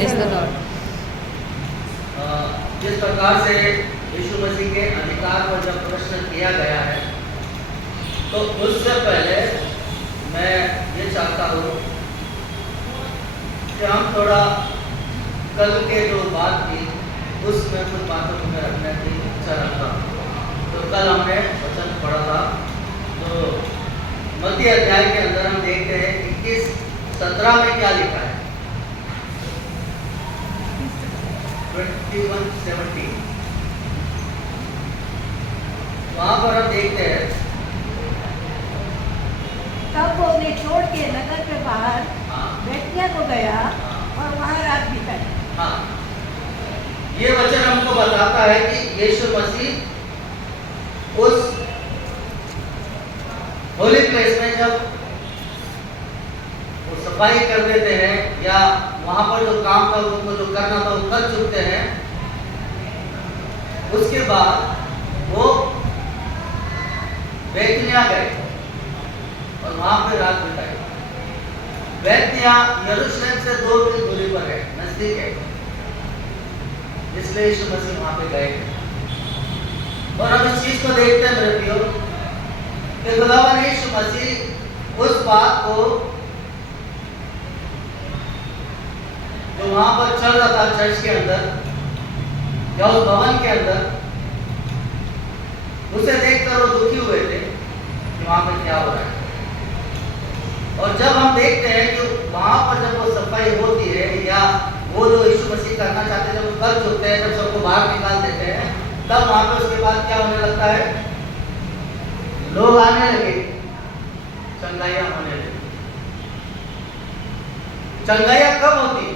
Praise the Lord. जिस प्रकार से यीशु मसीह के अधिकार पर जब प्रश्न किया गया है, तो उससे पहले मैं ये चाहता हूँ कि हम थोड़ा कल के जो बात थी उसमें कुछ बातों को मैं रखने की इच्छा रखता हूँ। तो कल हमने वचन पढ़ा था, तो मत्ती अध्याय के अंदर हम देखते हैं 21:17 में क्या लिखा है। 21:17 वहां पर हम देखते हैं, तब वो उन्हें छोड़ के नगर के बाहर हाँ बैठने को गया हाँ और वहाँ रात बिताई। हाँ, ये वचन हमको बताता है कि यीशु मसीह उस होली प्लेस में जब वो सफाई कर देते हैं या वहां पर जो काम था उनको जो करना था वो कर चुकते हैं, उसके बाद वो बैतनिय्याह गए और वहां पे रात बिताई। बैतनिय्याह यरूशलेम से 2 मील दूरी पर है, नजदीक है, इसलिए यीशु मसीह वहां पे गए। और हम इस चीज को देखते हैं मेरे प्रियो कि खुदावन यीशु मसीह उस बात को जो वहां पर चल रहा था चर्च के अंदर या उस भवन के अंदर, उसे देखकर वो दुखी हुए थे कि वहां पर क्या हो रहा है। और जब हम देखते हैं कि वहां पर जब वो सफाई होती है या वो जो यीशु मसीह करना चाहते हैं, जब वो कर चुकते हैं, जब सबको बाहर निकाल देते हैं, तब वहां पे उसके बाद क्या होने लगता है, लोग आने लगे, चंगाइयां होने लगी। चंगाइयां कब होती है?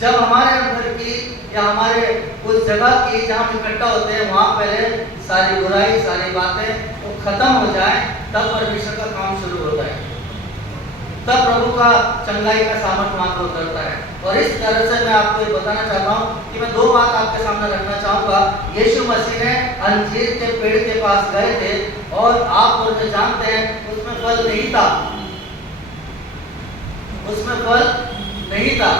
जब हमारे अंदर की या हमारे उस जगह की जहां हम इकट्ठा होते हैं वहां पहले सारी बुराई सारी बातें वो खत्म हो जाए, तब परमेश्वर का काम शुरू होता है, तब प्रभु का चंगाई का सामर्थ वहां पर उतरता है। और इस तरह से मैं आपको ये बताना चाहता हूँ कि मैं 2 बात आपके सामने रखना चाहूंगा। यीशु मसीह ने अंजीर के पेड़ के पास गए थे और आप और मैं जानते हैं उसमें फल नहीं था, उसमें फल नहीं था।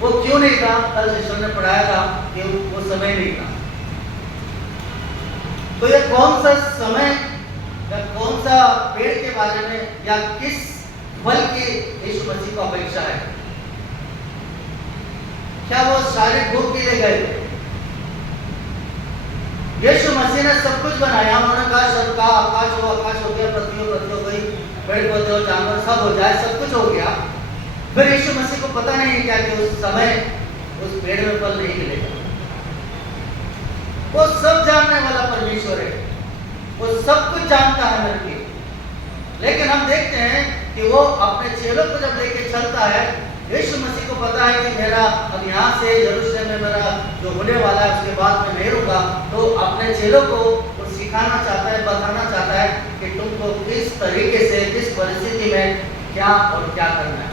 वो क्यों नहीं था? कल सिस्टर ने पढ़ाया था कि वो समय नहीं था। तो ये कौन सा समय या कौन सा पेड़ के बारे में या किस फल की यीशु मसीह को अपेक्षा है? क्या वो शारीरिक भूख के लिए गए थे? यीशु मसीह ने सब कुछ बनाया, उन्होंने कहा सब का आकाश हो गया, पृथ्वी हो गई, पेड़ पौधे और जानवर सब हो जाए, सब कुछ हो गया। फिर यीशु मसीह को पता नहीं क्या कि उस समय उस पेड़ में फल नहीं मिलेगा। वो सब जानने वाला परमेश्वर है, वो सब कुछ जानता है मेरे लिए। लेकिन हम देखते हैं कि वो अपने चेलों को जब लेके चलता है, यीशु मसीह को पता है कि मेरा अब यहाँ से यरूशलेम में मेरा जो होने वाला है उसके बाद मैं नहीं रुका, तो अपने चेलों को वो सिखाना चाहता है, बताना चाहता है कि तुमको किस तरीके से किस परिस्थिति में क्या और क्या करना है,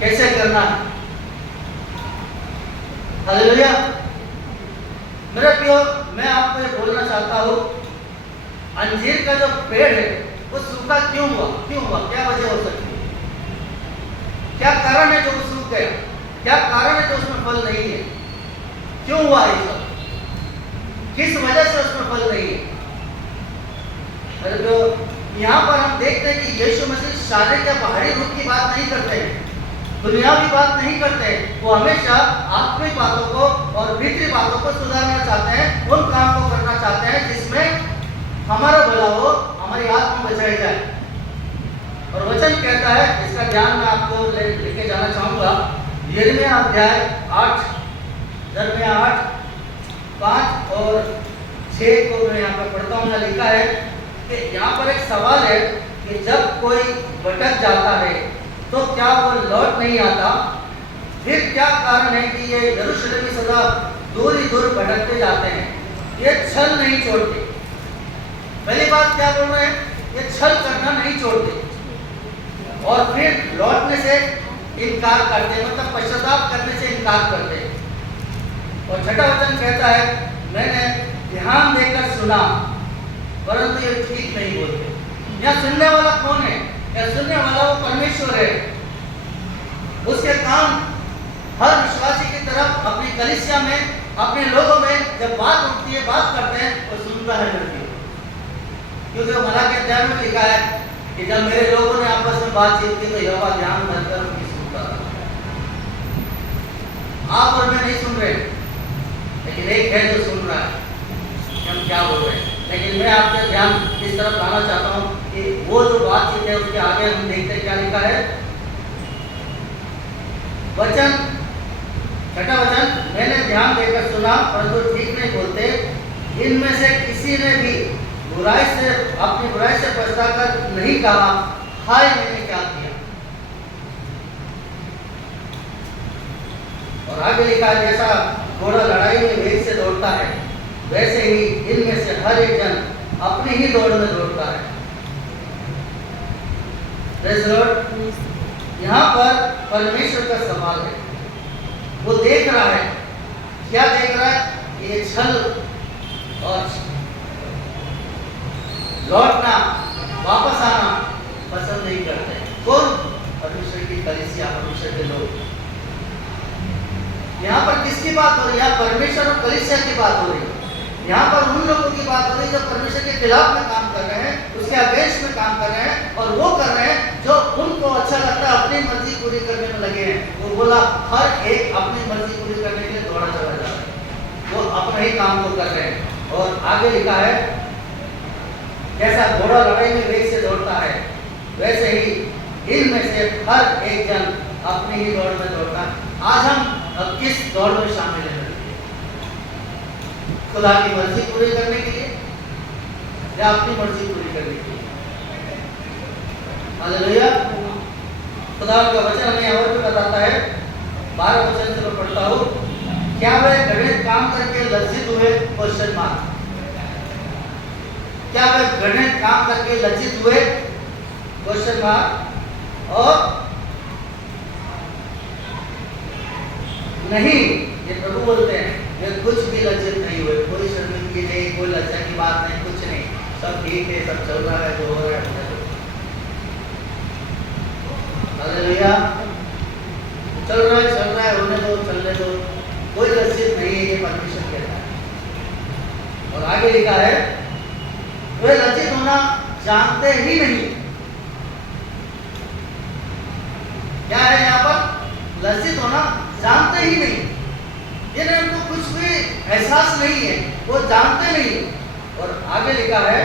कैसे करना है। हालेलुया। मेरे प्रियो, मैं आपको ये बोलना चाहता हूँ, अंजीर का जो पेड़ है वो सूखा क्यों हुआ? क्या वजह हो सकती है? क्या कारण है जो वो सूख गया? क्या कारण है जो उसमें फल नहीं है? क्यों हुआ ये सब? किस वजह से उसमें फल नहीं है? मेरे प्रियो, यहाँ पर हम देखते हैं कि यीशु मसीह शारीरिक या बाहरी रूप की बात नहीं करते हैं, दुनियावी बात नहीं करते हैं। वो हमेशा आत्मिक बातों को और भीतरी बातों को सुधारना चाहते हैं, उन काम को करना चाहते हैं जिसमें हमारा भला हो, हमारी आत्मा बचाई जाए। और वचन कहता है, इसका ध्यान मैं आपको लेके जाना चाहूंगा, यिर्मयाह अध्याय 8, यिर्मयाह 8:5 और 6 को मैं यहाँ पर पढ़ता हूँ। यहाँ लिखा है कि यहाँ पर एक सवाल है कि जब कोई भटक जाता है तो क्या वो लौट नहीं आता? फिर क्या कारण है कि ये यरूशलेमी सदा दूर ही दूर भटकते जाते हैं? ये छल नहीं छोड़ते। पहली बात क्या बोल रहे हैं? ये छल करना नहीं छोड़ते और फिर लौटने से इनकार करते हैं, मतलब पश्चाताप करने से इनकार करते हैं। और छठा वचन कहता है, मैंने ध्यान देकर सुना परंतु ये ठीक नहीं बोलते। यहाँ सुनने वाला कौन है? या सुनने वाला वो परमेश्वर है। उसके काम हर विश्वासी की तरफ अपनी कलीसिया में, अपने लोगों में जब बात उठती है, बात करते हैं, वो सुनता है मेरे को। क्योंकि वो मलाकी अध्याय में लिखा है कि जब मेरे लोगों ने आपस में बातचीत की तो यहोवा ध्यान धरकर उनकी सुनता था। आप और मैं नहीं सुन रहे, लेकिन एक है जो सुन रहा है कि हम क्या बोल रहे हैं। लेकिन मैं आपके ध्यान इस तरफ लाना चाहता हूँ कि वो जो बातचीत है उसके आगे हम देखते हैं क्या लिखा है। वचन, छठा वचन, मैंने ध्यान देकर सुना परंतु ठीक नहीं बोलते, इनमें से किसी ने भी बुराई से, अपनी बुराई से पछताकर नहीं कहा, हाय मैंने क्या किया। और आगे लिखा है, जैसा घोड़ा लड़ाई में वेग से दौड़ता है, वैसे ही इनमें से हर एक जन अपनी ही दौड़ में दौड़ता है। Praise the Lord। यहाँ पर परमेश्वर का सवाल है, वो देख रहा है, क्या देख रहा है? ये छल और लौटना, वापस आना पसंद नहीं करते। कौन? परमेश्वर की कलीसिया, परमेश्वर के लोग। यहाँ पर किसकी बात हो रही है? यहाँ परमेश्वर और कलीसिया की बात हो रही है। यहाँ पर उन लोगों की बात हो रही है जो परमेश्वर के खिलाफ में काम कर रहे हैं, उसके अगेंस्ट में काम कर रहे हैं, और वो कर रहे हैं जो उनको अच्छा लगता है, अपनी मर्जी पूरी करने में लगे हैं। वो बोला हर एक अपनी मर्जी पूरी करने के लिए दौड़ा चला जा रहा है, वो अपने ही काम को कर रहे हैं। और आगे लिखा है, जैसा घोड़ा लड़ाई में वेग से दौड़ता है, वैसे ही इनमें से हर एक जन अपनी ही दौड़ में दौड़ता है। आज हम अब किस दौड़ में शामिल हैं? खुदा की मर्जी पूरी करने के लिए या अपनी मर्जी पूरी करने के लिए? हालेलुया। खुदा का वचन हमें और भी बताता है, 12 वचन से मैं पढ़ता हूँ। क्या वे घृणित काम करके लज्जित हुए? Question mark. क्या वे घृणित काम करके लज्जित हुए? Question mark. और नहीं, ये प्रभु बोलते हैं, वे कुछ भी लज्जित नहीं हुए, कोई शर्मिंदगी नहीं, कोई लज्जा की बात नहीं, कुछ नहीं, सब ठीक है, सब चल रहा है, जो हो रहा है। हालेलुया। चल रहा है, होने दो, चलने दो, कोई लज्जित नहीं है, ये परमेश्वर कहता है। और आगे लिखा है, वे लज्जित होना जानते ही नहीं। क्या है यहाँ पर? लज्जित होना जानते ही नहीं, यानी उनको कुछ भी एहसास नहीं है, वो जानते नहीं। और आगे लिखा है,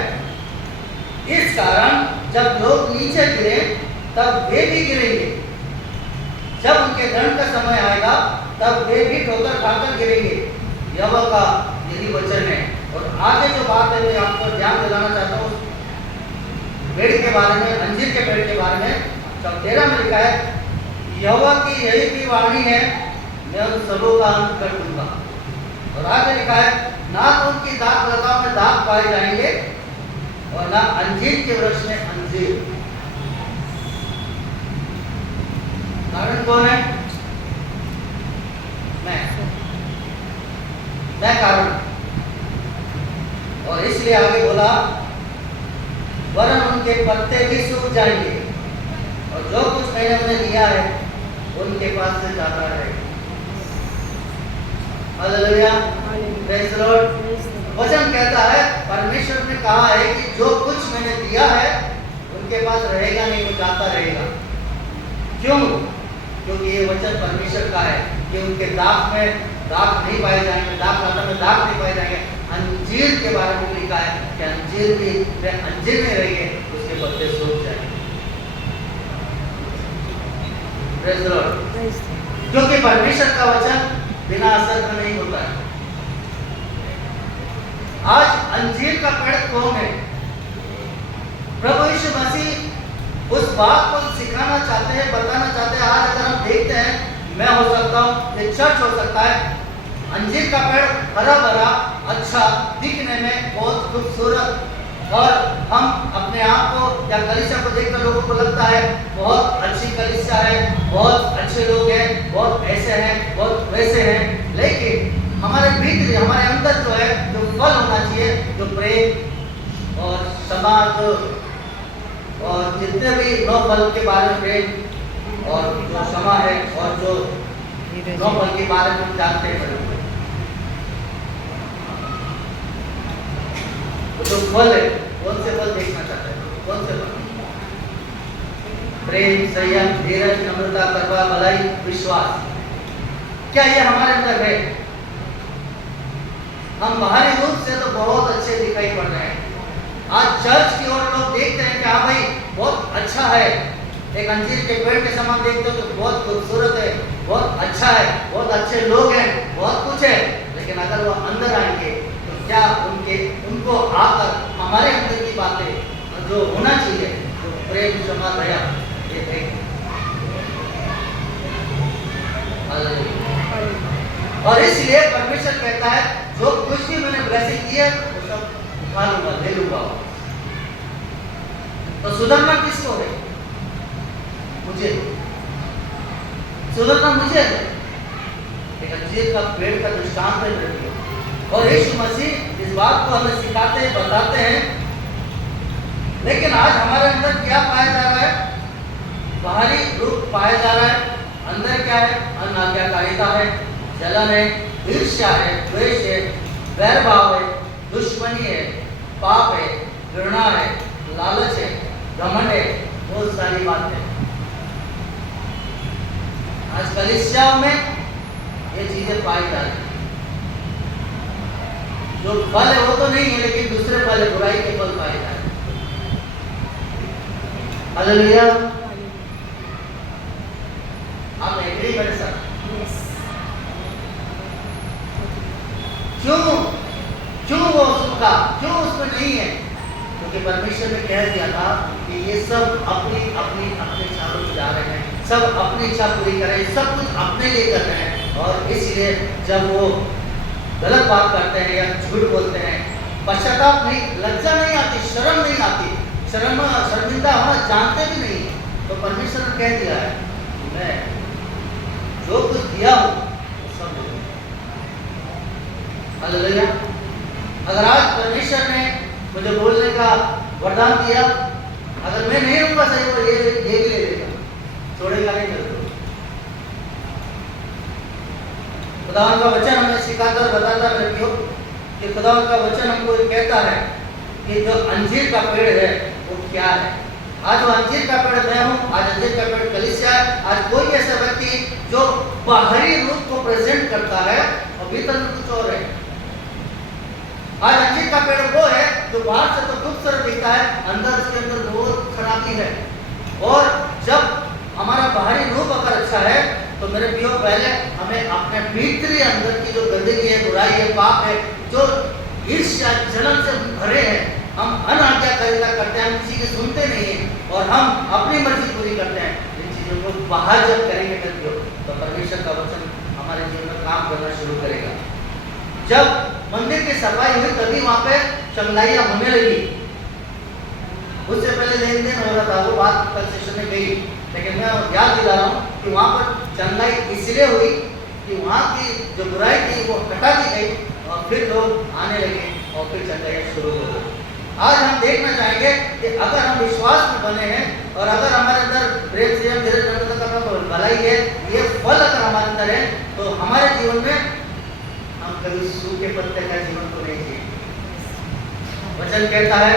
इस कारण जब लोग नीचे गिरे तब वे भी गिरेंगे, जब उनके दंड का समय आएगा तब वे भी ठोकर खाकर गिरेंगे। यहोवा का यही वचन है। और आगे जो बात है मैं आपको ध्यान दिलाना चाहता हूँ पेड़ के बारे में, अंजीर के पेड़ के बारे में। 13 में लिखा है, यहोवा की यही की वाणी है, मैं उन सबों का अंत कर दूंगा। और आगे लिखा है, ना तो उनकी दाख लताओं में दाख पाए जाएंगे और ना अंजीर के वृक्ष में अंजीर। कारण कौन है? मैं कारण। और इसलिए आगे बोला, वरन उनके पत्ते भी सूख जाएंगे और जो कुछ मैंने उन्हें दिया है उनके पास से जाता रहेगा। हालेलुया। Praise the Lord. वचन कहता है, परमेश्वर ने कहा है कि जो कुछ मैंने दिया है उनके पास रहेगा नहीं, वो जाता रहेगा। क्यों? क्योंकि ये वचन परमेश्वर का है कि उनके दाख में दाख नहीं पाए जाएंगे, दाख लता में दाख नहीं पाए जाएंगे। अंजीर के बारे में लिखा है कि अंजीर भी अंजीर में रहेंगे, उसके पत्ते सूख जाएंगे। Praise the Lord. क्योंकि परमेश्वर का वचन बिना असर का नहीं होता है। आज अंजीर का पेड़ कौन है? प्रभु यीशु मसीह उस बात को सिखाना चाहते हैं, बताना चाहते हैं। आज अगर हम देखते हैं, मैं हो सकता हूँ, ये चर्च हो सकता है, अंजीर का पेड़ हरा भरा, अच्छा, दिखने में बहुत खूबसूरत, और हम अपने आप को या कलीसिया को देखकर लोगों को लगता है बहुत अच्छी कलीसिया है, बहुत अच्छे लोग हैं, बहुत ऐसे हैं, बहुत वैसे हैं। लेकिन हमारे भीतर, हमारे अंदर जो है, जो फल होना चाहिए, जो प्रेम और क्षमा, जो और जितने भी 9 फल के बारे में प्रेम और जो क्षमा है और जो 9 फल के बारे में जानते हैं, तो जो फल है कौन से फल देखना चाहते हैं? कौन से फल? प्रेम, संयम, धीरज, नम्रता, करुणा, भलाई, विश्वास। क्या ये हमारे अंदर है? हम बाहरी रूप से तो बहुत अच्छे दिखाई पड़ रहे हैं। आज चर्च की ओर लोग देखते हैं कि हाँ भाई बहुत अच्छा है, एक अंजीर के पेड़ के समान देखते हो तो बहुत खूबसूरत है, बहुत अच्छा है, बहुत अच्छे लोग हैं, बहुत कुछ है। लेकिन अगर वो अंदर आएंगे तो क्या उनको आकर हमारे अंदर की बातें जो होना चाहिए, जो प्रेम, क्षमा, दया, ये देखें। और इसलिए परमेश्वर कहता है जो कुछ भी मैंने ब्लेसिंग की है वो सब उठा लूंगा, ले लूंगा। तो सुधरना किसको है? मुझे। सुधरना मुझे है। एक अंजीर का पेड़ का दृष्टांत है और यीशु मसीह इस बात को हमें सिखाते हैं, बताते हैं। लेकिन आज हमारे अंदर क्या पाया जा रहा है? बाहरी रूप पाया जा रहा है, अंदर क्या है? अनाज्ञाकारिता है, जलन है, ईर्ष्या है, द्वेष है, वैर भाव है, दुश्मनी है, पाप है, घृणा है, लालच है, घमंड है, बहुत सारी बातें। आज कलीसियाओं में ये चीजें पाई जा रही। जो फल है वो तो नहीं है, लेकिन दूसरे फल है, बुराई के फल पाए जा रहे। हालेलुया। आप एग्री मेरे साथ? क्यों वो सूखा? क्यों उसमें नहीं है? क्योंकि परमेश्वर ने कह दिया था कि ये सब अपने चारों में जा रहे हैं, सब अपनी इच्छा पूरी कर रहे हैं, सब कुछ अपने लिए कर रहे हैं। और इसलिए जब वो गलत बात करते हैं या झूठ बोलते हैं, पश्चाताप नहीं, लज्जा नहीं आती, शर्म नहीं आती, शर्मिंदा होना जानते भी नहीं, तो परमेश्वर ने कह दिया है मैं जो कुछ दिया हूं वो सब दे दूंगा। हालेलुया। अगर आज परमेश्वर ने मुझे बोलने का वरदान दिया, अगर मैं नहीं रहूंगा सही तो ये भी ले लेगा, छोड़ेगा नहीं मेरे को। खुदावन का वचन हमें सिखाता और बताता है कि खुदावन का वचन हमको कहता है कि जो अंजीर का पेड़ है वो क्या है। आज वो अंजीर का पेड़ मैं हूँ, आज अंजीर का पेड़ कलीसिया है। आज कोई ऐसा व्यक्ति जो बाहरी रूप को प्रेजेंट करता है और भीतर में कुछ और है। आज अंजीर का पेड़ वो है जो बाहर से तो खूबसूरत दिखता है, अंदर उसके अंदर बहुत खराबी है। और जब हमारा बाहरी रूप अगर अच्छा है तो मेरे प्रियो पहले हमें अपने भीतरी अंदर की जो गंदगी है, बुराई है, पाप है, जो ईर्ष्या जलन से भरे हैं, हम अनाज्ञाकारिता करते हैं, हम किसी की सुनते नहीं हैं और हम अपनी मर्जी पूरी करते हैं। इन चीजों को बाहर जब करेंगे तो परमेश्वर का वचन हमारे जीवन में काम करना शुरू करेगा। जब मंदिर की सफाई हुई तभी वहां पे चंगाइयां होने लगी। उससे पहले लेन देन हो रहा था, वो बात कल सेशन में गई, लेकिन मैं याद दिला रहा हूँ कि वहां पर चंगाई इसलिए हुई कि वहां की जो बुराई थी वो हटा दी गई और फिर लोग आने लगे और फिर चंगाई शुरू हो गई। आज हम देखना चाहेंगे कि अगर हम विश्वास में बने हैं और अगर हमारे अंदर प्रेम, संयम, धीरज, नम्रता, करुणा, भलाई है, ये फल अगर हमारे अंदर है तो हमारे जीवन में हम कभी सूखे पत्ते का जीवन को नहीं जिए। वचन कहता है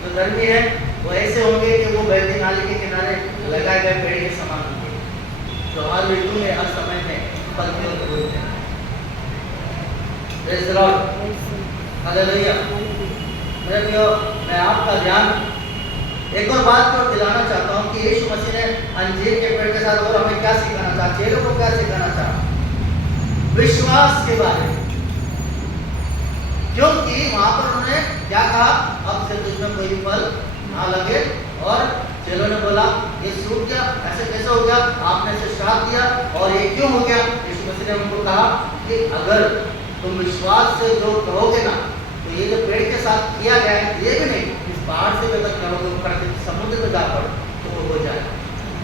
जो धर्मी है वो ऐसे होंगे कि वो बहती नाली के किनारे लगाए गए पेड़ के समान होंगे, जो हर ऋतु में हर समय में फल फूलते हैं। Praise the Lord. हालेलुया। मेरे प्रियो, मैं आपका ध्यान एक और बात को दिलाना चाहता हूँ कि यीशु मसीह ने अंजीर के पेड़ के साथ और हमें क्या सिखाना चाहा, चेलों को क्या सिखाना चाहा? विश्वास के बारे में। क्योंकि वहां पर उन्होंने क्या कहा, अब से तुझमें कोई फल ना लगे। और चेलों ने बोला ये सूख गया, ऐसे कैसे हो गया? आपने इसे श्राप दिया और ये क्यों हो गया? यीशु मसीह ने उनको कहा कि अगर तुम विश्वास से जो कहोगे ना तो ये जो पेड़ के साथ किया गया है, ये भी नहीं, इस पहाड़ से भी अगर करोगे ऊपर समुद्र में जा पड़ तो वो हो जाएगा।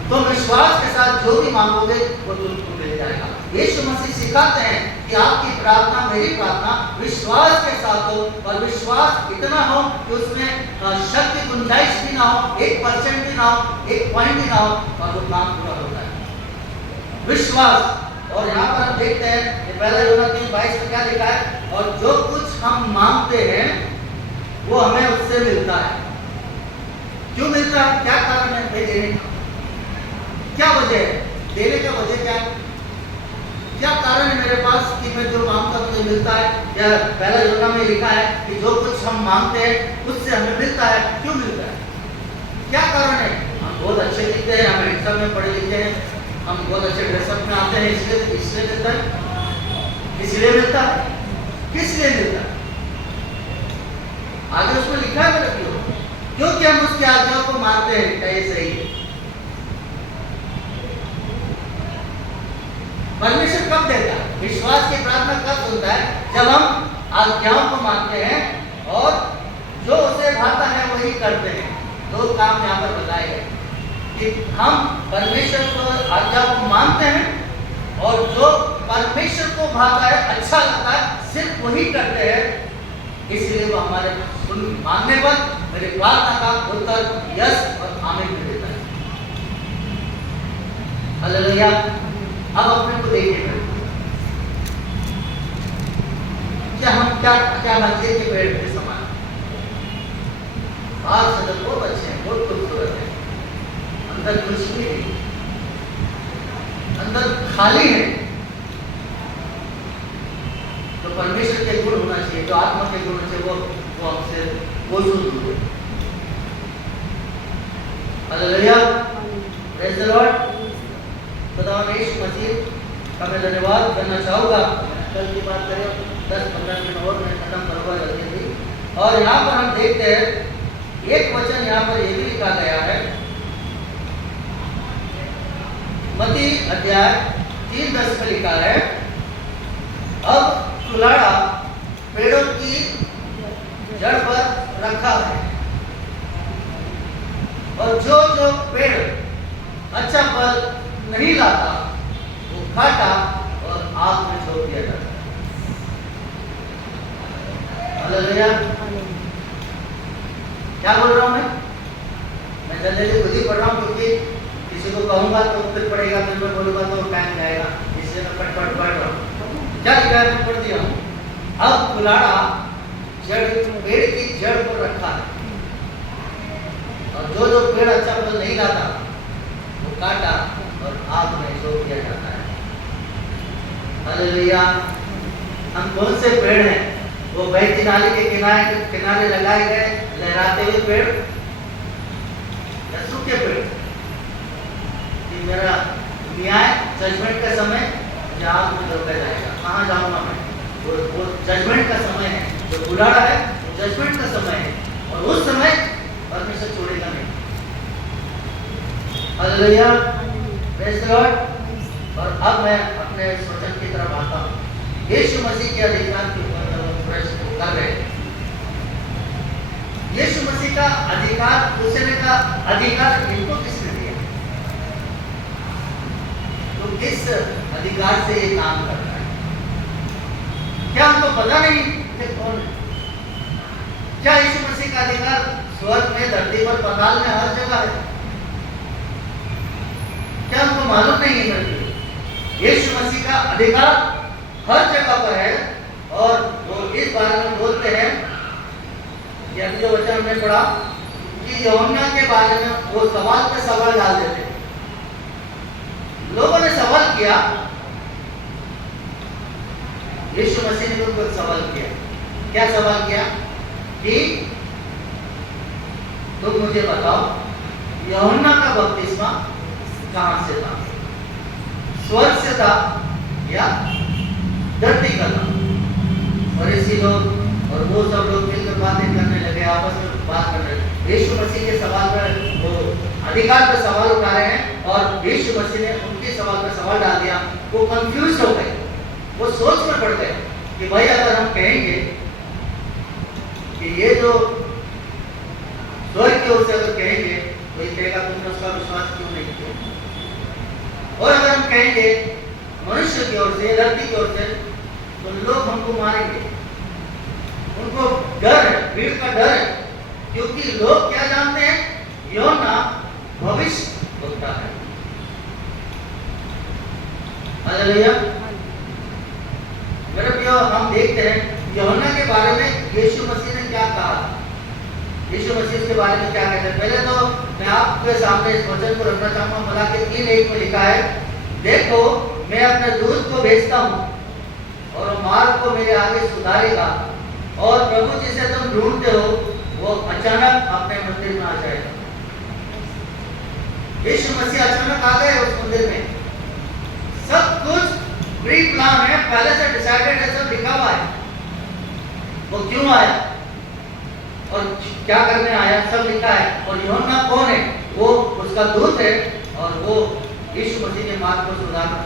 तो विश्वास के साथ जो भी मांगोगे वो तुमको मिल जाएगा। यीशु मसीह सिखाते हैं कि कि आपकी प्रार्थना, मेरी प्रार्थना विश्वास के साथ हो, और विश्वास इतना हो कि उसमें शक की गुंजाइश भी ना हो, 1% भी ना हो, 1 पॉइंट भी ना हो, और वो काम पूरा होता है। विश्वास। और यहाँ पर हम देखते हैं कि पहला यूहन्ना 3:22 में क्या लिखा है, और जो कुछ हम मांगते हैं वो हमें उससे मिलता है। क्यों मिलता है? क्या कारण है भाई देने का? क्या वजह है देने का? वजह क्या है? क्या कारण है मेरे पास कि मैं जो मांगता हूं मुझे मिलता है? या पहला यूहन्ना में लिखा है कि जो कुछ हम मांगते हैं उससे हमें मिलता है। क्यों मिलता है? क्या कारण है? हम बहुत अच्छे दिखते हैं, हम एग्जाम में पढ़े लिखे हैं, हम बहुत अच्छे ड्रेसअप में आते हैं, इसलिए मिलता है। इसलिए मिलता है। किस लिए मिलता है? आगे उसमें लिखा है मेरे क्यों? क्योंकि हम उसकी आज्ञाओं को मानते हैं। क्या ये सही है? परमेश्वर कब देता है? विश्वास की प्रार्थना कब सुनता है? जब हम आज्ञाओं को मानते हैं और जो उसे भाता है वही करते हैं। 2 काम यहाँ पर बताए गए कि हम परमेश्वर को आज्ञा को मानते हैं और जो परमेश्वर को भाता है, अच्छा लगता है, सिर्फ वही करते हैं। इसलिए वो हमारे मांगने पर मेरी प्रार्थना का उत्तर यस और आमीन में देता है। हालेलुया। अब अपने को देखिए, क्या हम क्या मंदिर के पेड़ के समान? बाहर से तो बहुत अच्छे हैं, बहुत खूबसूरत है, अंदर कुछ भी नहीं, अंदर खाली है। तो परमेश्वर के गुण होना चाहिए, जो आत्मा के गुण से वो हमसे दूर है। हालेलुया। Praise the Lord. खुदावंद यीशु मसीह का मैं धन्यवाद करना चाहूँगा। कल की बात करें 10-15 मिनट और मैं खत्म करूँगा जल्दी ही। और यहाँ पर हम देखते हैं एक वचन यहाँ पर ये भी लिखा गया है, मत्ती अध्याय 3:10 में लिखा है, अब कुल्हाड़ा पेड़ों की जड़ पर रखा है और जो जो पेड़ अच्छा फल नहीं लाता वो काटा और आग में झोंक दिया जाता है। हालेलुया। क्या बोल रहा हूं मैं जल्दी खुद ही पढ़ रहा हूं, क्योंकि किसी को कहूंगा तो फिर पढ़ेगा, फिर मैं बोलूंगा तो टाइम जाएगा, इसलिए मैं फटफट पढ़ रहा हूं। क्या लिखा है? मैं पढ़ दिया हूं। अब कुल्हाड़ा पेड़ की जड़ पर रखा है और जो जो पेड़ अच्छा फल नहीं लाता वो काटा और आग में झोंक दिया जाता है। हालेलुया। हम कौन से पेड़ हैं? वो बहती नाली के किनारे लगाए गए लहराते हुए पेड़ या सूखे पेड़? कि मेरा न्याय जजमेंट का समय मुझे आग में झोंका जाएगा, कहाँ जाऊंगा मैं? वो जजमेंट का समय है, जो कुल्हाड़ा है वो जजमेंट का समय है, और उस समय परमेश्वर छोड़ेगा नहीं। हालेलुया। Praise the Lord. और अब मैं अपने वचन की तरफ आता हूँ। यीशु मसीह के अधिकार के ऊपर हम प्रश्न कर रहे हैं। यीशु मसीह का अधिकार, दूसरे का अधिकार इनको किसने दिया? तो किस अधिकार से ये काम कर रहा है? क्या हमको पता नहीं कि कौन है? क्या यीशु मसीह का अधिकार स्वर्ग में, धरती पर, पाताल में, हर जगह है? क्या हमको मालूम नहीं है? यीशु मसीह का अधिकार हर जगह पर है, और वो इस बारे में बोलते हैं कि अभी जो वचन हमने पढ़ा कि यूहन्ना के बारे में वो सवाल पे सवाल डाल देते। लोगों ने सवाल किया, यीशु मसीह ने उनको सवाल किया। क्या सवाल किया? कि तुम मुझे बताओ, यूहन्ना का बपतिस्मा कहां से था? स्वर्ग से था या धरती का था? और इसी लोग और वो सब लोग मिलकर बातें करने लगे, आपस में बात कर रहे हैं। यीशु मसीह के सवाल पर वो अधिकार पर सवाल उठा रहे हैं, और यीशु मसीह ने उनके सवाल पर सवाल डाल दिया। वो कंफ्यूज हो गए, वो सोच में पड़ गए कि भाई अगर हम कहेंगे कि ये जो स्वर्ग की ओर से अगर कहेंगे तो ये कहेगा तुमने उसका विश्वास क्यों नहीं किया? और अगर हम कहेंगे मनुष्य की ओर से, धरती की ओर से, तो लोग हमको मारेंगे। उनको डर है, भीड़ का डर है, क्योंकि लोग क्या जानते हैं, यूहन्ना भविष्य वक्ता है। हालेलुया। मेरे प्रियो, हम देखते हैं यूहन्ना के बारे में यीशु मसीह ने क्या कहा। यीशु मसीह उसके बारे में क्या कहते हैं। पहले तो मैं आपके सामने इस वचन को रखना चाहूंगा। मलाकी 3:1 में लिखा है, देखो मैं अपने दूत को भेजता हूँ और वो मार्ग को मेरे आगे सुधारेगा, और प्रभु जिसे तुम ढूंढते हो वो अचानक अपने मंदिर में आ जाएगा। यीशु मसीह अचानक आ गए उस मंदिर में। सब कुछ प्री प्लान है, पहले से डिसाइडेड है, सब लिखा हुआ है। वो क्यों आया और क्या करने आया, सब लिखा है। और यूहन्ना कौन है, वो उसका दूत है, और वो यीशु मसीह के मार्ग को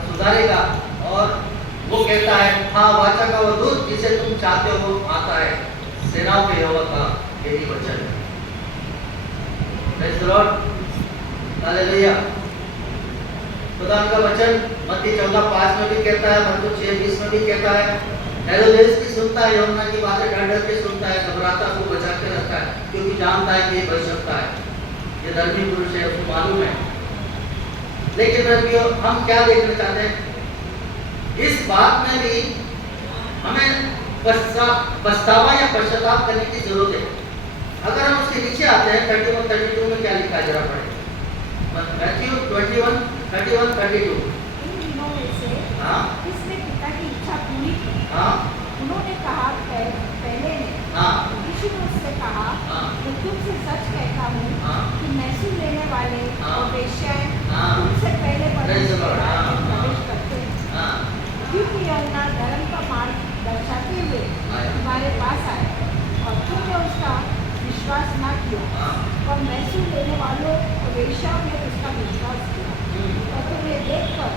सुधारेगा। और वो कहता है, हाँ वाचा का वो दूत जिसे तुम चाहते हो वो आता है, सेनाओं के यहोवा का यही वचन है। Praise the Lord, hallelujah. खुदा का वचन मत्ती 14:5 में भी कहता है, मत्ती 6:20 में भी कहता है, हेरोदेस की सुनता है, यूहन्ना की बातें डर डर के सुनता है, घबराता को बचा के रखता है, क्योंकि जानता है कि ये बच सकता है, ये धर्मी पुरुष है, उसको मालूम है। लेकिन हम क्या देखना चाहते हैं, इस बात में भी हमें पछतावा या पश्चाताप करने की जरूरत है। अगर हम उसके नीचे आते हैं 31-32 में क्या लिखा है, जरा पढ़े। मैथ्यू 21:31-32। इन दिनों में से हाँ किसने पिता की इच्छा पूरी की? हाँ उन्होंने कहा, पहले ने। हाँ यीशु ने उससे कहा, हाँ मैं तुमसे सच कहता हूँ हाँ कि मैसूर लेने वाले हाँ और वेश्याएं हाँ तुमसे पहले Praise the Lord, हाँ, प्रवेश करते हैं। हाँ क्योंकि यूहन्ना धर्म का मार्ग दर्शाते हुए आया। तुम्हारे पास आया और तुमने उसका विश्वास न किया, हाँ और मैसूर लेने वालों और वेश्याओं ने उसका विश्वास किया, और तुम्हें देखकर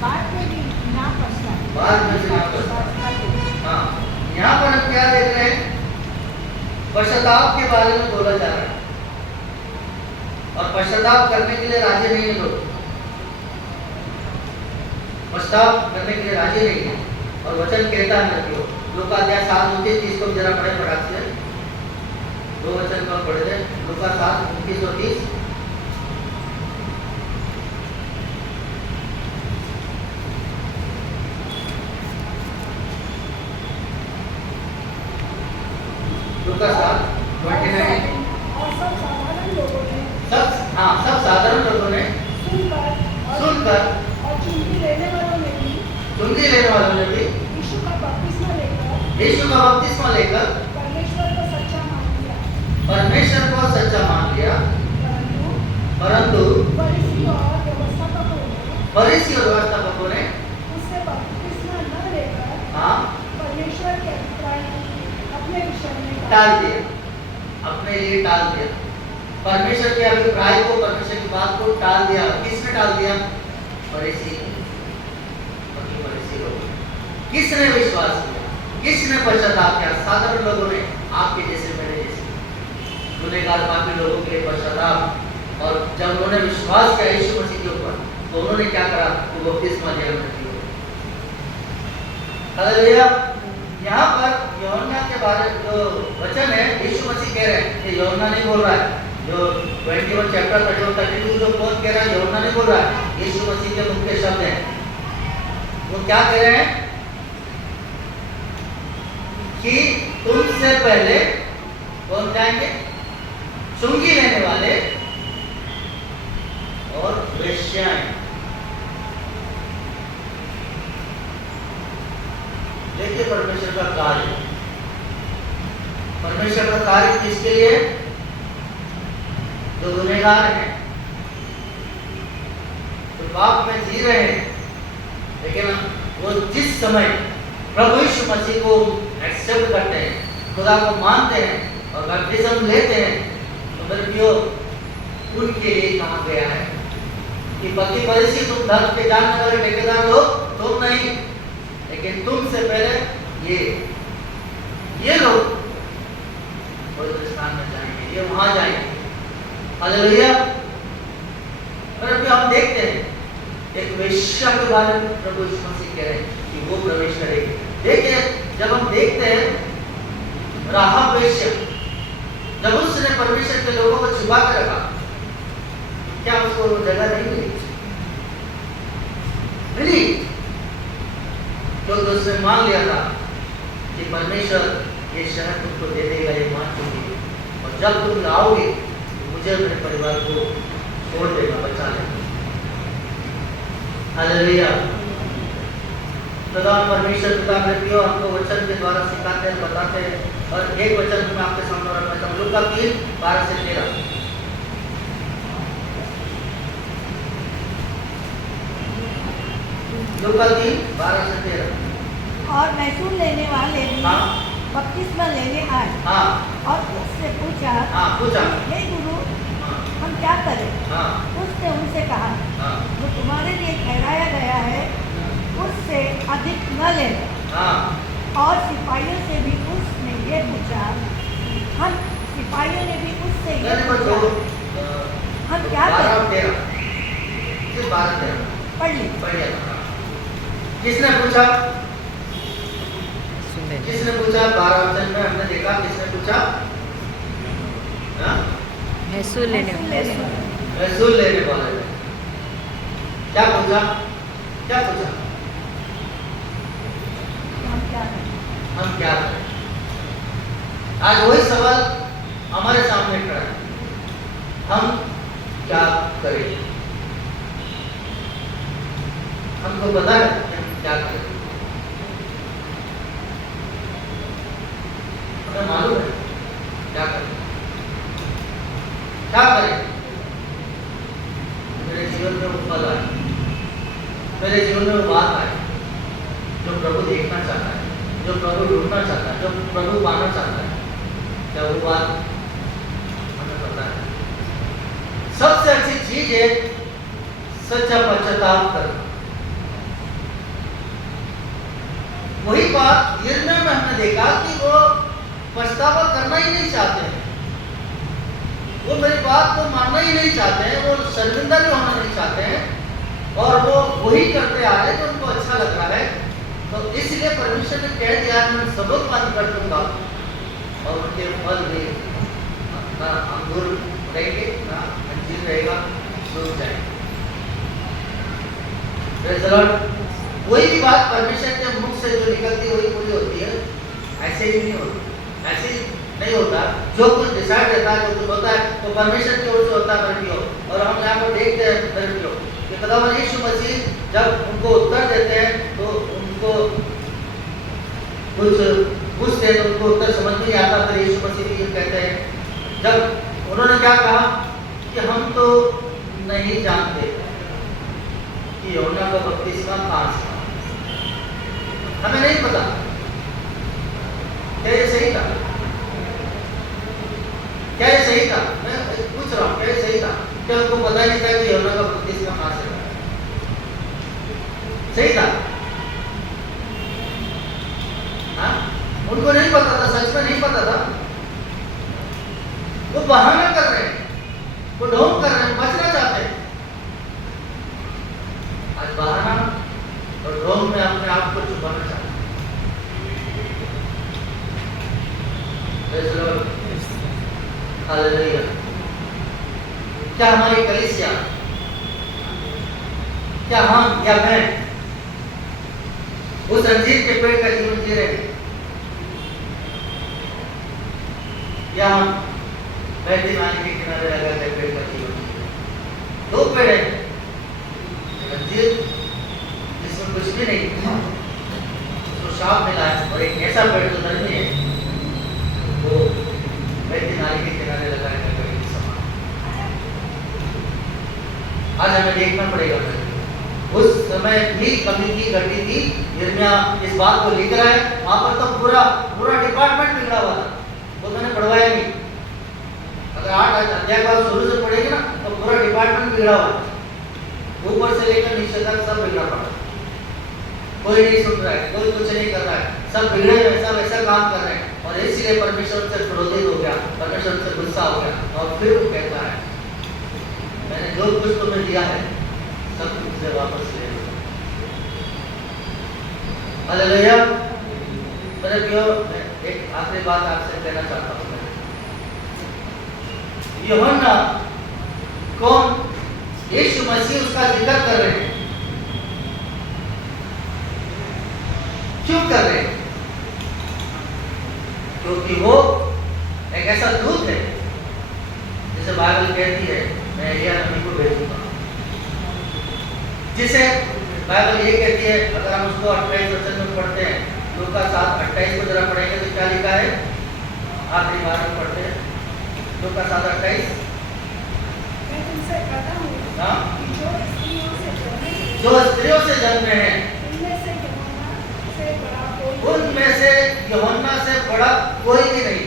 बाद में भी ना पछताए। बाद में भी ना पछताए। हाँ, यहाँ पर हम क्या देख रहे हैं, पश्चाताप के बारे में बोला जा रहा है, और पश्चाताप करने के लिए राजी नहीं है लोग, पश्चाताप करने के लिए राजी नहीं है। और वचन कहता है कि लूका 7:29 को जरा पढ़े फटाक से, 2 वचन पर पढ़े थे, लूका 7:29-30। लूका 7:29। और सब साधारण लोगों ने सब साधारण लोगों ने सुनकर और चुंगी लेने वालों ने भी चुंगी लेने वालों ने भी यीशु का बपतिस्मा लेकर यीशु का बपतिस्मा लेकर परमेश्वर को सच्चा मान लिया। परमेश्वर को सच्चा मान लिया, परंतु फरीसी और व्यवस्थापकों ने फरीसी और व्यवस्थापकों ने उससे बपतिस्मा न लेकर हाँ परमेश्वर के अभिप्राय अपने विषय में टाल दिया, अपने लिए टाल दिया। परमेश्वर के अभिप्राय को, परमेश्वर की बात को टाल दिया। किसने टाल दिया? फरीसी लोग। किसने विश्वास किया, किसने पश्चाताप किया? साधारण लोगों ने, आपके जैसे, मेरे जैसे गुनहगार पापी लोगों के लिए पश्चाताप। और जब उन्होंने विश्वास किया यीशु मसीह के ऊपर, तो उन्होंने क्या करा? वो बपतिस्मा लिया। हालेलुया। यहाँ पर यूहन्ना के बारे में जो वचन है, यीशु मसीह कह रहे हैं, ये यूहन्ना नहीं बोल रहा है। जो 21 चैप्टर 32 जो कौन कह रहा है, यूहन्ना नहीं बोल रहा है, यीशु मसीह के मुख्य शब्द हैं। वो क्या कह रहे हैं कि तुमसे पहले कौन जाएंगे? चुंगी लेने वाले और वेश्याएं। देखिए परमेश्वर का कार्य, परमेश्वर का कार्य किसके लिए? जो गुनहगार हैं, जो पाप में जी रहे हैं, लेकिन वो जिस समय प्रभु यीशु मसीह को एक्सेप्ट करते हैं, खुदा को मानते हैं और बैप्टिज्म लेते हैं, तो मेरे प्रियो उनके लिए कहा गया है कि पति फरीसी तुम धर्म के जानने वाले ठेकेदार लोग तुम नहीं, लेकिन तुमसे पहले ये लोग पवित्र स्थान में जाएंगे, ये वहां जाएंगे। हालेलुया। और अभी हम देखते हैं एक वेश्या के बारे में प्रभु यीशु मसीह कह रहे हैं कि वो प्रवेश करेगी। देखिए, जब हम देखते हैं राहाब वेश्या, जब उसने परमेश्वर के लोगों को छुपा के रखा, क्या उसको वो जगह नहीं मिली? मिली, क्योंकि उसने मान लिया था कि परमेश्वर ये शहर तुमको दे देगा, ये मान चुकी है, और जब तुम आओगे तो मुझे और मेरे परिवार को छोड़ देगा, बचा लेगा। हालेलुया। खुदा परमेश्वर पिता प्रियो हमको वचन के द्वारा सिखाते हैं, बताते हैं, और एक वचन मैं आपके सामने रखना चाहूँ, लूका 3:12 से 13। लूका 3:12 से 13। और महसूल लेने वाले भी हाँ बपतिस्मा लेने आए हाँ और उससे पूछा, हाँ, पूछा। हे गुरु, हाँ हम क्या करें? हाँ उसने उनसे कहा, हाँ जो तुम्हारे लिए ठहराया गया है उससे अधिक न लेना। हाँ और सिपाहियों से भी उसने ये पूछा, हम सिपाहियों ने भी उससे ये मैंने तो पूछा, हम क्या 12 करें? और 13, सिर्फ 12-13 पढ़ ली। बढ़िया था। किसने पूछा? किसने पूछा? 12 वचन में हमने देखा, किसने पूछा? हाँ? महसूल लेने महसूल लेने वाले ने क्या पूछा? क्या पूछा? हम क्या करें? हम क्या करें? आज वही सवाल हमारे सामने खड़ा है, हम क्या करें? हमको पता है कि हम क्या करें, हमें मालूम है क्या करें। क्या करें? मेरे जीवन में वो फल आए, मेरे जीवन में वो बात आए जो प्रभु देखना चाहता है, जो प्रभु ढूंढना चाहता है, जो प्रभु पाना चाहता है। क्या वो बात हमें पता है? सबसे अच्छी चीज है सच्चा पश्चाताप करना। वही बात यिर्मयाह में हमने देखा कि वो पछतावा करना ही नहीं चाहते हैं, वो मेरी बात को मानना ही नहीं चाहते हैं, वो शर्मिंदा भी होना नहीं चाहते हैं, और वो वही करते आ रहे जो उनको अच्छा लग रहा है। तो इसलिए परमेश्वर ने कह दिया, मैं सबक बंद कर दूंगा और उनके फल भी ना अंगूर रहेंगे ना अंजीर रहेगा, सूख जाएंगे। कोई भी बात परमेश्वर के मुख से जो निकलती है वही पूरी होती है, ऐसे ही नहीं होती, ऐसे ही नहीं होता। जो कुछ डिसाइड रहता है, जो कुछ होता है, तो परमेश्वर की ओर से होता है मेरे। और हम यहाँ पर देखते हैं मेरे कि खुदावंद यीशु मसीह जब उनको उत्तर देते हैं तो उनको कुछ पूछते हैं तो उनको उत्तर समझ नहीं आता। फिर यीशु मसीह भी ये कहते हैं, जब उन्होंने क्या कहा कि हम तो नहीं जानते कि यूहन्ना का बपतिस्मा कहाँ से, हमें नहीं पता। क्या ये सही था? क्या ये सही था? मैं पूछ रहा हूँ, क्या ये सही था? क्या उनको पता नहीं था कि यूहन्ना का बपतिस्मा कहाँ से था? सही था? हाँ, उनको नहीं पता था, सच में नहीं पता था। वो बहाना कर रहे हैं, वो ढोंग कर रहे हैं, बचना चाहते हैं। आज बहाना और ढोंग में अपने आप को छुपाना चाहते हैं। हालेलुया। क्या हमारी कलीसिया, क्या हम या मैं उस अंजीर के पेड़ का जीवन जी रहे हैं, या हम बहती नाली के किनारे लगा के पेड़ का जीवन जी रहे हैं? दो पेड़ हैं, अंजीर जिसमें कुछ भी नहीं है, उसको शाप मिला है, और एक ऐसा पेड़ जो धर्मी है, वो बहती नाली के किनारे लगाया गया पेड़ के समान। आज हमें देखना पड़ेगा, उस समय भी कमी की घटी थी। यिर्मयाह इस बात को लिख रहा है, वहां पर तो पूरा डिपार्टमेंट बिगड़ा हुआ था, वो मैंने पढ़वाया नहीं। अगर 8 अध्याय का शुरू से पढ़ेंगे ना तो पूरा डिपार्टमेंट बिगड़ा हुआ है, ऊपर से लेकर नीचे तक सब बिगड़ा पड़ा। कोई नहीं सुन रहा है, कोई कुछ नहीं कर रहा है, सब बिगड़े हुए, सब ऐसा काम कर रहे हैं। और इसलिए परमेश्वर से क्रोधित हो गया, परमेश्वर से गुस्सा हो गया, और फिर वो कहता है, मैंने जो कुछ तुम्हें दिया है सब तुमसे वापस ले लो। हालेलुया। मेरे प्रियो, मैं एक आखिरी बात आपसे कहना चाहता हूँ। यूहन्ना कौन? यीशु मसीह उसका जिक्र कर रहे हैं। क्यों कर रहे हैं? क्योंकि वो एक ऐसा दूत है जिसे बाइबल कहती है मैं एलिया नबी को भेजूंगा, जिसे बाइबल ये कहती है, अगर हम उसको 28 वचन में पढ़ते हैं, लूका 7:28 को जरा पढ़ेंगे तो क्या लिखा है? आखिरी बार में पढ़ते हैं, लूका 7:28। मैं तुमसे कहता हूँ हाँ? कि जो स्त्रियों से जन्मे हैं उनमें से यूहन्ना से बड़ा कोई उनमें से यूहन्ना से बड़ा कोई भी नहीं,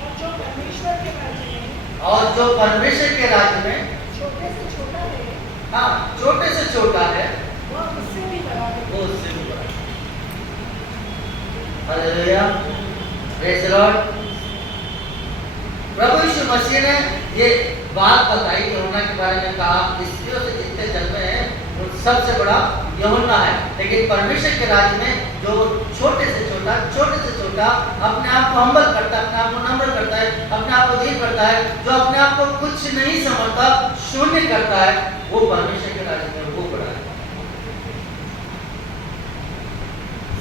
और जो परमेश्वर के राज्य में और जो परमेश्वर के राज्य में छोटे से छोटा है, हाँ छोटे से छोटा है, वह उससे भी बड़ा है। वो उससे भी बड़ा है। Hallelujah, praise the lord. प्रभु यीशु मसीह ने ये बात बताई यूहन्ना के बारे में, कहा स्त्रियों से जितने जन्मे हैं वो सबसे बड़ा यूहन्ना है, लेकिन परमेश्वर के राज्य में जो छोटे से छोटा अपने आप को हम्बल करता है, अपने आप को नम्र करता है, अपने आप को दीन करता है, जो अपने आप को कुछ नहीं समझता, शून्य करता है, वो परमेश्वर के राज्य में वो बड़ा है।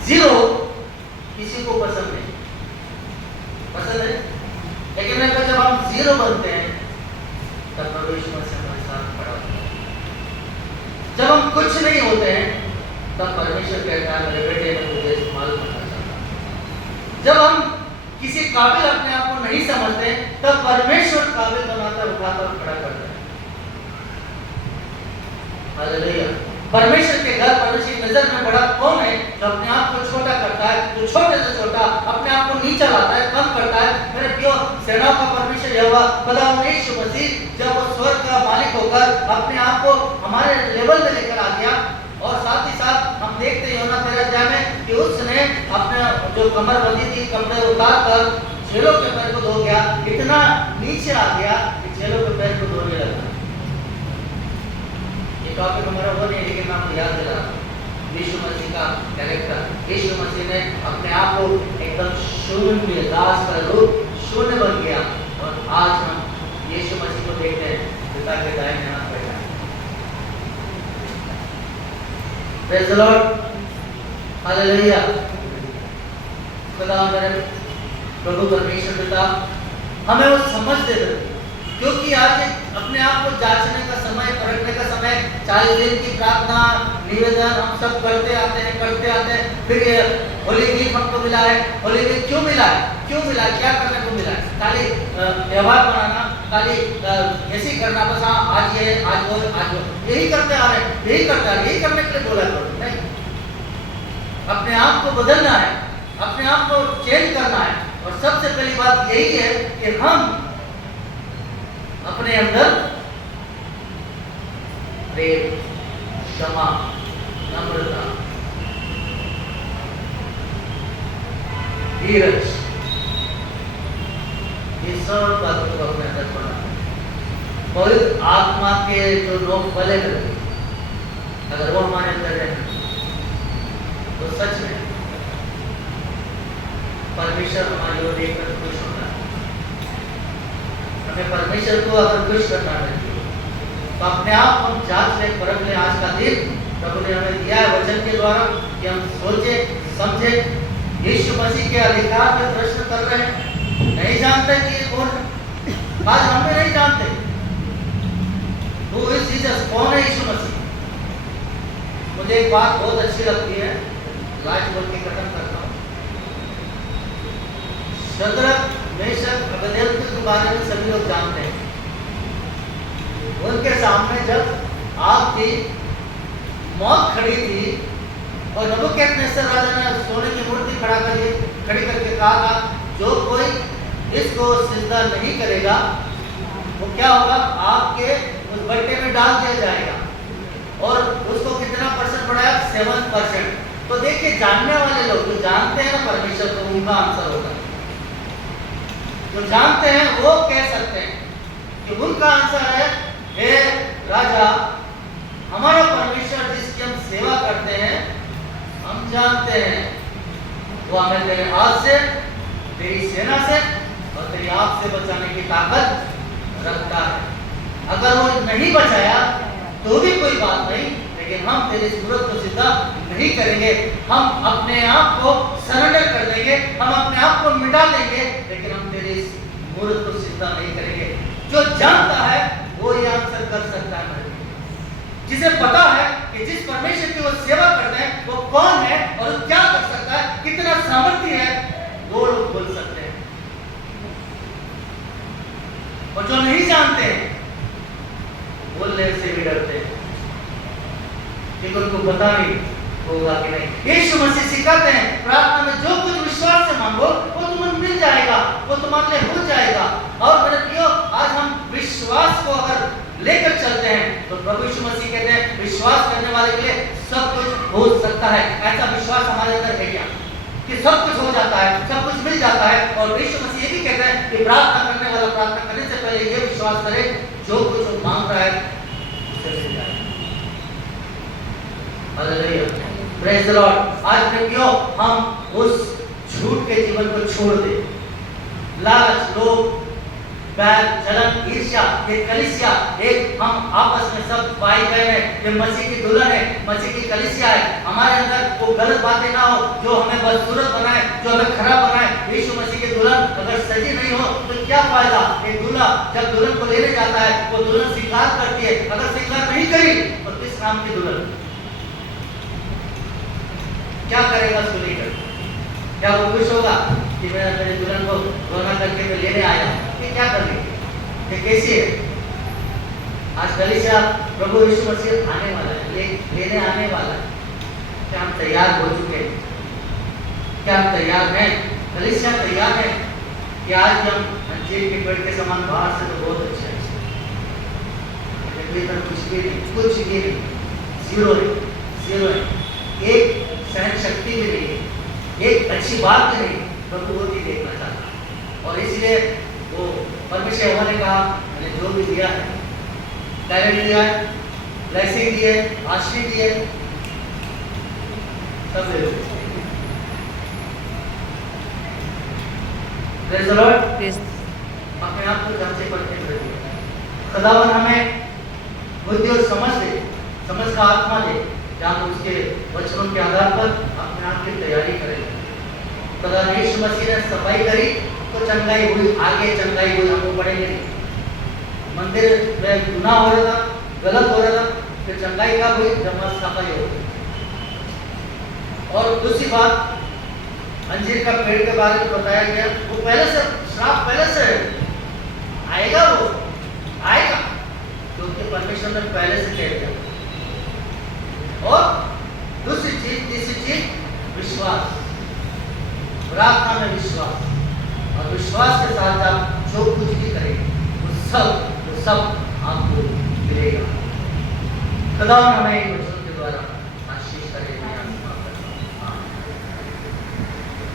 जीरो किसी को पसंद नहीं, पसंद है, लेकिन मैं कहता जब हम जीरो बनते हैं तब प्रभु यीशु मसीह हमारे साथ खड़ा होता है। जब हम कुछ नहीं होते हैं तब परमेश्वर कहता है मेरे बेटे ने मुझे इस्तेमाल करना चाहता है। जब हम किसी काबिल अपने आप को नहीं समझते तब परमेश्वर काबिल बनाता, उठाता और खड़ा करता है। हालेलुया। परमेश्वर के घर, परमेश्वर की नजर में बड़ा कौन है? जो अपने आप को छोटा करता है, जो छोटे से छोटा अपने आप को नीचा लाता है, कम करता है। मेरे प्रियो, सेनाओं का परमेश्वर यहोवा खुदावंद यीशु मसीह जब वो स्वर्ग का मालिक होकर अपने आप को हमारे लेवल में लेकर आ गया, और साथ ही साथ हम देखते हैं यूहन्ना 13 अध्याय में कि उसने अपने जो कमर बंदी थी, कपड़े उतार कर चेलों के पैर को धो गया, इतना नीचे आ गया कि चेलों के पैर को धोने लगा। ये टॉपिक हमारा वो नहीं, लेकिन मैं आपको याद दिला रहा हूं यीशु मसीह का कैरेक्टर। यीशु मसीह ने अपने आप को एकदम शून्य, दास का रूप शून्य बन गया, और आज हम यीशु मसीह को देखते हैं पिता के दाहिने हाथ बैठा है। Praise the Lord, hallelujah. खुदा मेरे प्रभु परमेश्वर पिता हमें वो समझ दे दे, क्योंकि आज अपने आप को जांचने का समय, परखने का समय, 40 दिन की प्रार्थना निवेदन हम सब करते आते हैं। फिर ये होली वीक हमको मिला है। होली वीक क्यों मिला है? क्या करने को मिला है? खाली व्यवहार बनाना, खाली ऐसे करना, बस हाँ आज ये आज वो यही करते आ रहे हैं, यही करने के लिए बोला करो। नहीं, अपने आप को बदलना है, अपने आप को चेंज करना है, और सबसे पहली बात यही है कि हम अपने अंदर प्रेम, क्षमा, नम्रता, धीरज, ये सब बातों को अपने अंदर बनाना। पवित्र आत्मा के जो लोग बले करते, अगर वो हमारे अंदर है तो सच में परमेश्वर हमारी ओर देखकर खुश होता है। हमें परमेश्वर को अगर खुश करना है तो अपने आप हम जांच ले, परख ले। आज का दिन प्रभु ने हमें दिया है वचन के द्वारा कि हम सोचे समझे। यीशु मसीह के अधिकार पे प्रश्न कर रहे हैं, नहीं जानते कि ये कौन है। आज हम भी नहीं जानते वो इस जीसस कौन है, यीशु मसीह। मुझे एक बात बहुत अच्छी लगती है, लास्ट बोल के खत्म करता हूँ। शद्रक, मेशक, अबेदनगो के बारे में सभी लोग जानते हैं। उनके सामने जब आग थी, मौत खड़ी थी, और नबूकदनेस्सर राजा ने सोने की मूर्ति खड़ी करके कहा था जो कोई इसको सिजदा नहीं करेगा वो क्या होगा, आपके उस भट्टे में डाल दिया जाएगा। और उसको कितना परसेंट बढ़ाया? 7%। तो देखिए, जानने वाले लोग जो जानते हैं ना परमेश्वर को, उनका आंसर होगा। जो जानते हैं वो कह सकते हैं कि उनका आंसर है, हे राजा, हमारा परमेश्वर जिसकी हम सेवा करते हैं, हम जानते हैं वो हमें तेरे हाथ से, तेरी सेना से और तेरी आग से बचाने की ताकत रखता है। अगर वो नहीं बचाया तो भी कोई बात नहीं, लेकिन हम तेरी सूरत को सीधा नहीं करेंगे। हम अपने आप को सरेंडर कर देंगे, हम अपने आप को मिटा देंगे, लेकिन हम तेरी मूर्त को सीधा नहीं करेंगे। जो जानता है वो ये आंसर कर सकता है। जिसे पता है कि जिस परमेश्वर की वो सेवा करते हैं वो कौन है और क्या कर सकता है, कितना सामर्थ्य है, वो लोग बोल सकते हैं। और जो नहीं जानते हैं बोलने से भी डरते हैं कि उनको पता नहीं होगा कि नहीं। यीशु मसीह सिखाते हैं प्रार्थना में जो कुछ विश्वास से मांगो वो तुम्हें मिल जाएगा, वो तुम्हारे लिए हो जाएगा। और मेरे प्रियो, आज हम विश्वास को अगर लेकर चलते हैं तो प्रभु यीशु मसीह कहते हैं विश्वास करने वाले के लिए सब कुछ हो सकता है। ऐसा विश्वास हमारे अंदर है क्या कि सब कुछ हो जाता है, सब कुछ मिल जाता है? और यीशु मसीह ये भी कहते हैं कि प्रार्थना करने वाला प्रार्थना करने से पहले ये विश्वास करे जो कुछ वो मांग रहा है उसे मिल जाए। Hallelujah, praise the Lord. आज में क्यों हम उस झूठ के जीवन को छोड़ दें, लालच, लोभ, बैर, जलन, ईर्ष्या, ये कलीसिया एक हम आपस में सब भाई बहन है, ये मसीह की दुल्हन है, मसीह की कलीसिया है। हमारे अंदर वो गलत बातें ना हो जो हमें बदसूरत बनाए, जो हमें खराब बनाए। यीशु मसीह की दुल्हन अगर सजी नहीं हो तो क्या फायदा? एक दूल्हा जब दुल्हन को लेने जाता है वो दुल्हन स्वीकार करती है, अगर स्वीकार नहीं करी तो किस नाम की दुल्हन? क्या करेगा उसको लेकर? क्या वो खुश होगा कि मैं मेरे दुल्हन को रोना करके मैं लेने आया? ये क्या करेंगे? ये कैसी है? आज कलीसिया प्रभु यीशु मसीह आने वाला है, लेने आने वाला है। क्या हम तैयार हो चुके हैं? क्या हम तैयार हैं? कलीसिया तैयार है कि आज हम अंजीर के पेड़ के समान बाहर से तो बहुत अच्छे हैं, लेकिन कुछ भी नहीं, कुछ भी नहीं, जीरो है, जीरो है। एक सहन शक्ति भी नहीं है, एक अच्छी बात भी नहीं, प्रभु वो भी देखना चाहता। और इसलिए वो परमेश्वर यहोवा ने कहा मैंने जो भी दिया है, टैलेंट दिया है, ब्लेसिंग दी है, आशीष दी है, सब ले लो। Praise the Lord. अपने आप को जांचे परखे करिए। खुदावन हमें बुद्धि और समझ दे, समझ का आत्मा दे, जहाँ उसके वचनों के आधार पर अपने आप की तैयारी करें। खुदा यीशु मसीह ने सफाई करी तो चंगाई हुई, आगे चंगाई हुई, हमको पड़ेंगे नहीं। मंदिर में गुनाह हो रहा था, गलत हो रहा था, फिर चंगाई कब हुई? जब सफाई हो गई। और दूसरी बात, अंजीर का पेड़ के बारे में बताया गया, वो पहले से श्राप पहले से आएगा, वो आएगा क्योंकि परमेश्वर ने पहले से कह दिया। और दूसरी चीज, तीसरी चीज, विश्वास, प्रार्थना में विश्वास, और विश्वास के साथ आप जो कुछ भी करेंगे वो सब आपको मिलेगा। खुदा हमें